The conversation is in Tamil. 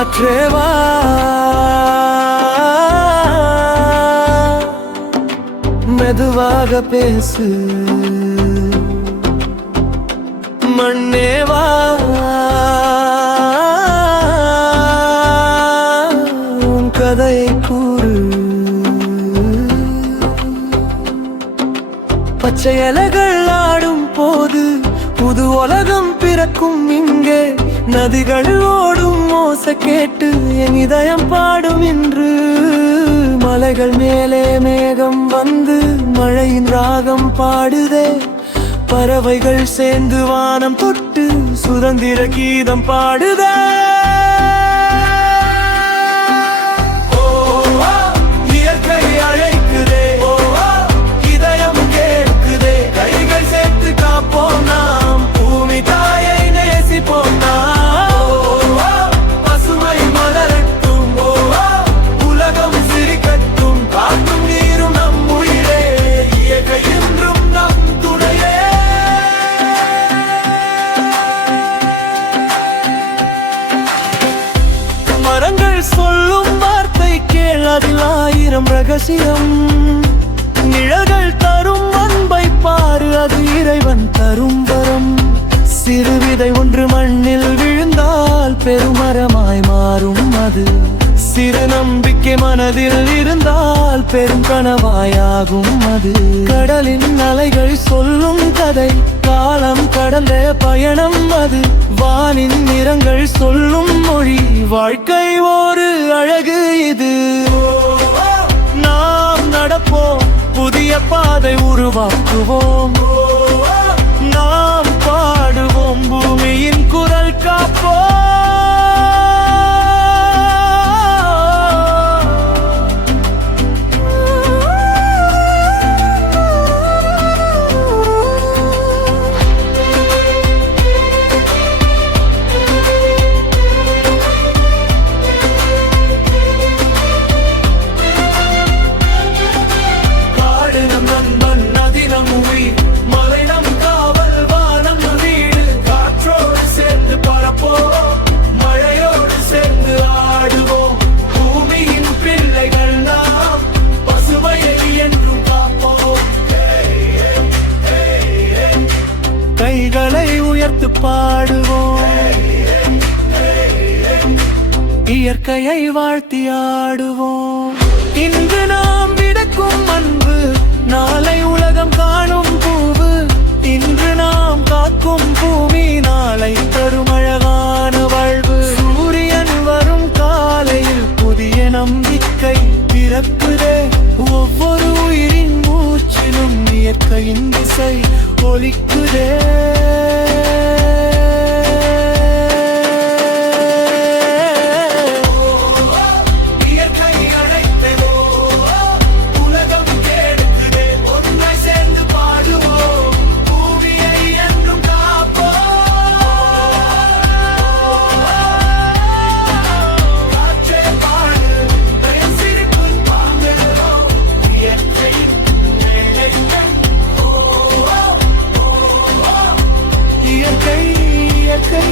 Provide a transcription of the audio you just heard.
காற்றேவா மெதுவாக பேசு, மண்ணேவா உன் கதையை கூறு. பச்சை இலைகள் ஆடும் போது புது உலகம் பிறக்கும் இங்கே. நதிகள் ஓடும் ஓசை கேட்டு என் இதயம் பாடும் இன்று. மலைகள் மேலே மேகம் வந்து மழையின் ராகம் பாடுதே. பறவைகள் சேர்ந்து வானம் தொட்டு சுதந்திர கீதம் பாடுதே. இயற்கை அழைக்குதே, இதயம் கேட்குதே. கைகள் சேர்த்து காப்போம் நாம், பூமி தாயை நேசிப்போம் நாம். பசுமை மலரட்டும், உலகம் சிரிக்கட்டும். காற்றும் நீரும் நம் உயிரே, இயற்கை என்றும் நம் துணையே. மரங்கள் சொல்லும் வார்த்தை கேள், அதில் 1000 ரகசியம். நிழல்கள் தரும் அன்பை பாரு, அது இறைவன் தரும் வரம். சிறு விதை ஒன்று மண்ணில் விழுந்தால் பெருமரமாய் மாறும் அது. சிறு நம்பிக்கை மனதில் இருந்தால் பெரும் கனவாயாகும் அது. கடலின் அலைகள் சொல்லும் கதை, காலம் கடந்த பயணம் அது. வானின் நிறங்கள் சொல்லும் மொழி, வாழ்க்கை ஒரு அழகு இது. நாம் நடப்போம், புதிய பாதை உருவாக்குவோம். நாம் பாடுவோம், பூமியின் குரல் காப்போம். கைகளை உயர்த்து பாடுவோம், இயற்கையை வாழ்த்தி ஆடுவோம். இன்று நாம் விடுக்கும் அன்பு, நாளை உலகம் காணும் பூவு. இன்று நாம் காக்கும் பூமி, நாளை தரும் அழகான வாழ்வு. சூரியன் வரும் காலையில் புதிய நம்பிக்கை பிறப்புதே. ஒவ்வொரு உயிரின் மூச்சிலும் இயற்கையின் திசை ஒலிக்குதே. இயற்கை